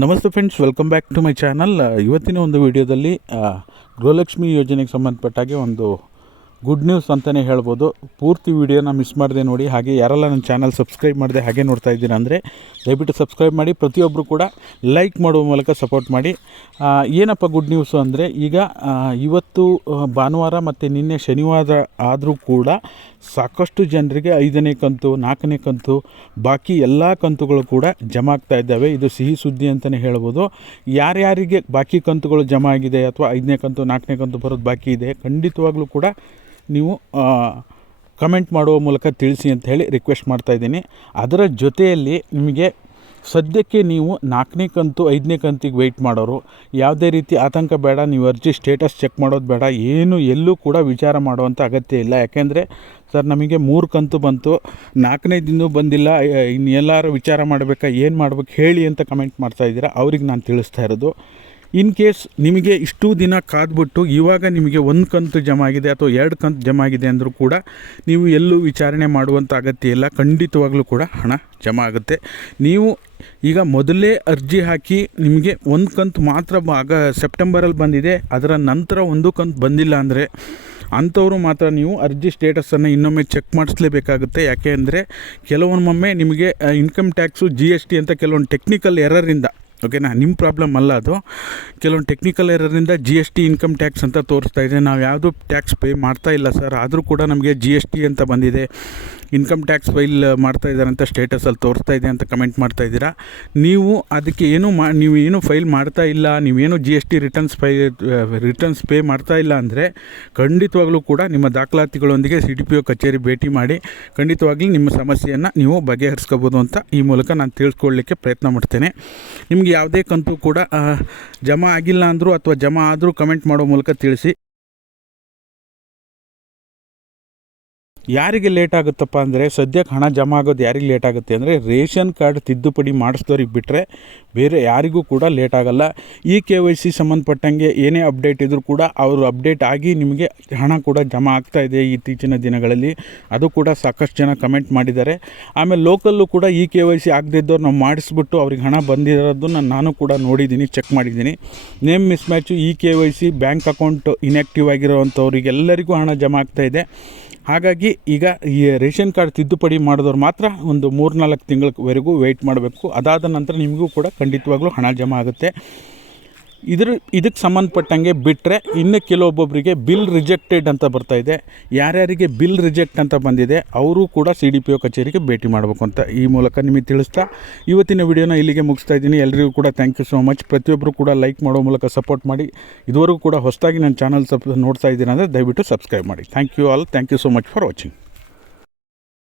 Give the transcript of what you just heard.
ನಮಸ್ತೆ friends, welcome back to my channel. ಇವತ್ತಿನ ಒಂದು ವಿಡಿಯೋದಲ್ಲಿ ಗೃಹಲಕ್ಷ್ಮಿ ಯೋಜನೆಗೆ ಸಂಬಂಧಪಟ್ಟಾಗೆ ಒಂದು ಗುಡ್ ನ್ಯೂಸ್ ಅಂತಲೇ ಹೇಳ್ಬೋದು. ಪೂರ್ತಿ ವಿಡಿಯೋನ ಮಿಸ್ ಮಾಡದೆ ನೋಡಿ. ಹಾಗೆ ಯಾರೆಲ್ಲ ನನ್ನ ಚಾನಲ್ ಸಬ್ಸ್ಕ್ರೈಬ್ ಮಾಡದೆ ಹಾಗೆ ನೋಡ್ತಾ ಇದ್ದೀರಾ ಅಂದರೆ ದಯವಿಟ್ಟು ಸಬ್ಸ್ಕ್ರೈಬ್ ಮಾಡಿ. ಪ್ರತಿಯೊಬ್ಬರು ಕೂಡ ಲೈಕ್ ಮಾಡುವ ಮೂಲಕ ಸಪೋರ್ಟ್ ಮಾಡಿ. ಏನಪ್ಪ ಗುಡ್ ನ್ಯೂಸು ಅಂದರೆ, ಈಗ ಇವತ್ತು ಭಾನುವಾರ ಮತ್ತು ನಿನ್ನೆ ಶನಿವಾರ ಆದರೂ ಕೂಡ ಸಾಕಷ್ಟು ಜನರಿಗೆ 5ನೇ ಕಂತು 4ನೇ ಕಂತು ಬಾಕಿ ಎಲ್ಲ ಕಂತುಗಳು ಕೂಡ ಜಮಾ ಆಗ್ತಾ ಇದ್ದಾವೆ. ಇದು ಸಿಹಿ ಸುದ್ದಿ ಅಂತಲೇ ಹೇಳ್ಬೋದು. ಯಾರ್ಯಾರಿಗೆ ಬಾಕಿ ಕಂತುಗಳು ಜಮಾ ಆಗಿದೆ ಅಥವಾ 5ನೇ ಕಂತು 4ನೇ ಕಂತು ಬರೋದು ಬಾಕಿ ಇದೆ, ಖಂಡಿತವಾಗ್ಲೂ ಕೂಡ ನೀವು ಕಮೆಂಟ್ ಮಾಡುವ ಮೂಲಕ ತಿಳಿಸಿ ಅಂತ ಹೇಳಿ ರಿಕ್ವೆಸ್ಟ್ ಮಾಡ್ತಾಯಿದ್ದೀನಿ. ಅದರ ಜೊತೆಯಲ್ಲಿ ನಿಮಗೆ ಸದ್ಯಕ್ಕೆ ನೀವು 4ನೇ ಕಂತು 5ನೇ ಕಂತಿಗೆ ವೆಯ್ಟ್ ಮಾಡೋರು ಯಾವುದೇ ರೀತಿ ಆತಂಕ ಬೇಡ. ನೀವು ಅರ್ಜಿ ಸ್ಟೇಟಸ್ ಚೆಕ್ ಮಾಡೋದು ಬೇಡ. ಎಲ್ಲೂ ಕೂಡ ವಿಚಾರ ಮಾಡುವಂಥ ಅಗತ್ಯ ಇಲ್ಲ. ಯಾಕೆಂದರೆ ಸರ್, ನಮಗೆ 3 ಕಂತು ಬಂತು, 4ನೇದಿನ್ನೂ ಬಂದಿಲ್ಲ, ಎಲ್ಲರೂ ವಿಚಾರ ಮಾಡಬೇಕಾ, ಏನು ಮಾಡ್ಬೇಕು ಹೇಳಿ ಅಂತ ಕಮೆಂಟ್ ಮಾಡ್ತಾಯಿದ್ದೀರಾ. ಅವ್ರಿಗೆ ನಾನು ತಿಳಿಸ್ತಾ ಇರೋದು, ಇನ್ ಕೇಸ್ ನಿಮಗೆ ಇಷ್ಟು ದಿನ ಕಾದ್ಬಿಟ್ಟು ಇವಾಗ ನಿಮಗೆ 1 ಕಂತು ಜಮಾ ಆಗಿದೆ ಅಥವಾ 2 ಕಂತು ಜಮಾ ಆಗಿದೆ ಅಂದರೂ ಕೂಡ ನೀವು ಎಲ್ಲೂ ವಿಚಾರಣೆ ಮಾಡುವಂಥ ಅಗತ್ಯ ಇಲ್ಲ. ಖಂಡಿತವಾಗ್ಲೂ ಕೂಡ ಹಣ ಜಮಾ ಆಗುತ್ತೆ. ನೀವು ಈಗ ಮೊದಲೇ ಅರ್ಜಿ ಹಾಕಿ ನಿಮಗೆ 1 ಕಂತು ಮಾತ್ರ ಸೆಪ್ಟೆಂಬರಲ್ಲಿ ಬಂದಿದೆ, ಅದರ ನಂತರ 1 ಕಂತು ಬಂದಿಲ್ಲ ಅಂದರೆ ಅಂಥವರು ಮಾತ್ರ ನೀವು ಅರ್ಜಿ ಸ್ಟೇಟಸನ್ನು ಇನ್ನೊಮ್ಮೆ ಚೆಕ್ ಮಾಡಿಸ್ಲೇಬೇಕಾಗುತ್ತೆ. ಯಾಕೆ ಅಂದರೆ ಕೆಲವೊಮ್ಮೆ ನಿಮಗೆ ಇನ್ಕಮ್ ಟ್ಯಾಕ್ಸು GST ಅಂತ ಕೆಲವೊಂದು ಟೆಕ್ನಿಕಲ್ ಎರರಿಂದ, ಓಕೆನಾ, ನಿಮ್ಮ ಪ್ರಾಬ್ಲಮ್ ಅಲ್ಲ ಅದು, ಕೆಲವೊಂದು ಟೆಕ್ನಿಕಲ್ ಎರರಿಂದ GST ಇನ್ಕಮ್ ಟ್ಯಾಕ್ಸ್ ಅಂತ ತೋರಿಸ್ತಾ ಇದೆ. ನಾವು ಯಾವುದೂ ಟ್ಯಾಕ್ಸ್ ಪೇ ಮಾಡ್ತಾ ಇಲ್ಲ ಸರ್, ಆದರೂ ಕೂಡ ನಮಗೆ GST ಅಂತ ಬಂದಿದೆ, ಇನ್ಕಮ್ ಟ್ಯಾಕ್ಸ್ ಫೈಲ್ ಮಾಡ್ತಾ ಇದ್ದಾರೆ ಅಂತ ಸ್ಟೇಟಸಲ್ಲಿ ತೋರಿಸ್ತಾ ಇದೆ ಅಂತ ಕಮೆಂಟ್ ಮಾಡ್ತಾ ಇದ್ದೀರಾ. ನೀವು ಅದಕ್ಕೆ ನೀವು ಏನು ಫೈಲ್ ಮಾಡ್ತಾ ಇಲ್ಲ, ನೀವೇನು GST ರಿಟರ್ನ್ಸ್ ಪೇ ಮಾಡ್ತಾ ಇಲ್ಲ ಅಂದರೆ ಖಂಡಿತವಾಗ್ಲೂ ಕೂಡ ನಿಮ್ಮ ದಾಖಲಾತಿಗಳೊಂದಿಗೆ CDPO ಕಚೇರಿ ಭೇಟಿ ಮಾಡಿ ಖಂಡಿತವಾಗ್ಲೂ ನಿಮ್ಮ ಸಮಸ್ಯೆಯನ್ನು ನೀವು ಬಗೆಹರಿಸ್ಕೋಬೋದು ಅಂತ ಈ ಮೂಲಕ ನಾನು ತಿಳಿಸ್ಕೊಳ್ಳಲಿಕ್ಕೆ ಪ್ರಯತ್ನ ಮಾಡ್ತೇನೆ. ನಿಮಗೆ ಯಾವುದೇ ಕಂತು ಕೂಡ ಜಮಾ ಆಗಿಲ್ಲ ಅಂದರೂ ಅಥವಾ ಜಮಾ ಆದರೂ ಕಮೆಂಟ್ ಮಾಡೋ ಮೂಲಕ ತಿಳಿಸಿ. ಯಾರಿಗೆ ಲೇಟ್ ಆಗುತ್ತಪ್ಪ ಅಂದರೆ, ಸದ್ಯಕ್ಕೆ ಹಣ ಜಮಾ ಆಗೋದು ಯಾರಿಗೆ ಲೇಟ್ ಆಗುತ್ತೆ ಅಂದರೆ ರೇಷನ್ ಕಾರ್ಡ್ ತಿದ್ದುಪಡಿ ಮಾಡಿಸಿದವ್ರಿಗೆ ಬಿಟ್ಟರೆ ಬೇರೆ ಯಾರಿಗೂ ಕೂಡ ಲೇಟ್ ಆಗೋಲ್ಲ. ಈ KYC ಸಂಬಂಧಪಟ್ಟಂಗೆ ಏನೇ ಅಪ್ಡೇಟ್ ಇದ್ದರೂ ಕೂಡ ಅವರು ಅಪ್ಡೇಟ್ ಆಗಿ ನಿಮಗೆ ಹಣ ಕೂಡ ಜಮಾ ಆಗ್ತಾ ಇದೆ ಇತ್ತೀಚಿನ ದಿನಗಳಲ್ಲಿ. ಅದು ಕೂಡ ಸಾಕಷ್ಟು ಜನ ಕಮೆಂಟ್ ಮಾಡಿದ್ದಾರೆ. ಆಮೇಲೆ ಲೋಕಲ್ಲು ಕೂಡ ಈ KYC ಆಗದಿದ್ದವ್ರು ನಾವು ಮಾಡಿಸ್ಬಿಟ್ಟು ಅವ್ರಿಗೆ ಹಣ ಬಂದಿರೋದನ್ನು ನಾನು ಕೂಡ ನೋಡಿದ್ದೀನಿ, ಚೆಕ್ ಮಾಡಿದ್ದೀನಿ. ನೇಮ್ ಮಿಸ್ ಮ್ಯಾಚು, ಈ KYC, ಬ್ಯಾಂಕ್ ಅಕೌಂಟ್ ಇನ್ಯಾಕ್ಟಿವ್ ಆಗಿರೋವಂಥವ್ರಿಗೆಲ್ಲರಿಗೂ ಹಣ ಜಮಾ ಆಗ್ತಾ ಇದೆ. ಹಾಗಾಗಿ ಈಗ ಈ ರೇಷನ್ ಕಾರ್ಡ್ ತಿದ್ದುಪಡಿ ಮಾಡಿದವ್ರು ಮಾತ್ರ ಒಂದು 3-4 ತಿಂಗಳವರೆಗೂ ವೆಯ್ಟ್ ಮಾಡಬೇಕು. ಅದಾದ ನಂತರ ನಿಮಗೂ ಕೂಡ ಖಂಡಿತವಾಗ್ಲೂ ಹಣ ಜಮಾ ಆಗುತ್ತೆ. ಇದಕ್ಕೆ ಸಂಬಂಧಪಟ್ಟಂಗೆ ಬಿಟ್ಟರೆ ಇನ್ನು ಕೆಲವೊಬ್ಬೊಬ್ಬರಿಗೆ ಬಿಲ್ ರಿಜೆಕ್ಟೆಡ್ ಅಂತ ಬರ್ತಾಯಿದೆ. ಯಾರ್ಯಾರಿಗೆ ಬಿಲ್ ರಿಜೆಕ್ಟ್ ಅಂತ ಬಂದಿದೆ ಅವರು ಕೂಡ CDPO ಕಚೇರಿಗೆ ಭೇಟಿ ಮಾಡಬೇಕು ಅಂತ ಈ ಮೂಲಕ ನಿಮಗೆ ತಿಳಿಸ್ತಾ ಇವತ್ತಿನ ವಿಡಿಯೋನ ಇಲ್ಲಿಗೆ ಮುಗಿಸ್ತಾ ಇದ್ದೀನಿ. ಎಲ್ಲರಿಗೂ ಕೂಡ ಥ್ಯಾಂಕ್ ಯು ಸೋ ಮಚ್. ಪ್ರತಿಯೊಬ್ಬರು ಕೂಡ ಲೈಕ್ ಮಾಡೋ ಮೂಲಕ ಸಪೋರ್ಟ್ ಮಾಡಿ. ಇದುವರೆಗೂ ಕೂಡ ಹೊಸದಾಗಿ ನನ್ನ ಚಾನಲ್ ನೋಡ್ತಾ ಇದ್ದೀರಾ ಅಂದರೆ ದಯವಿಟ್ಟು ಸಬ್ಸ್ಕ್ರೈಬ್ ಮಾಡಿ. Thank you all. Thank you so much for watching.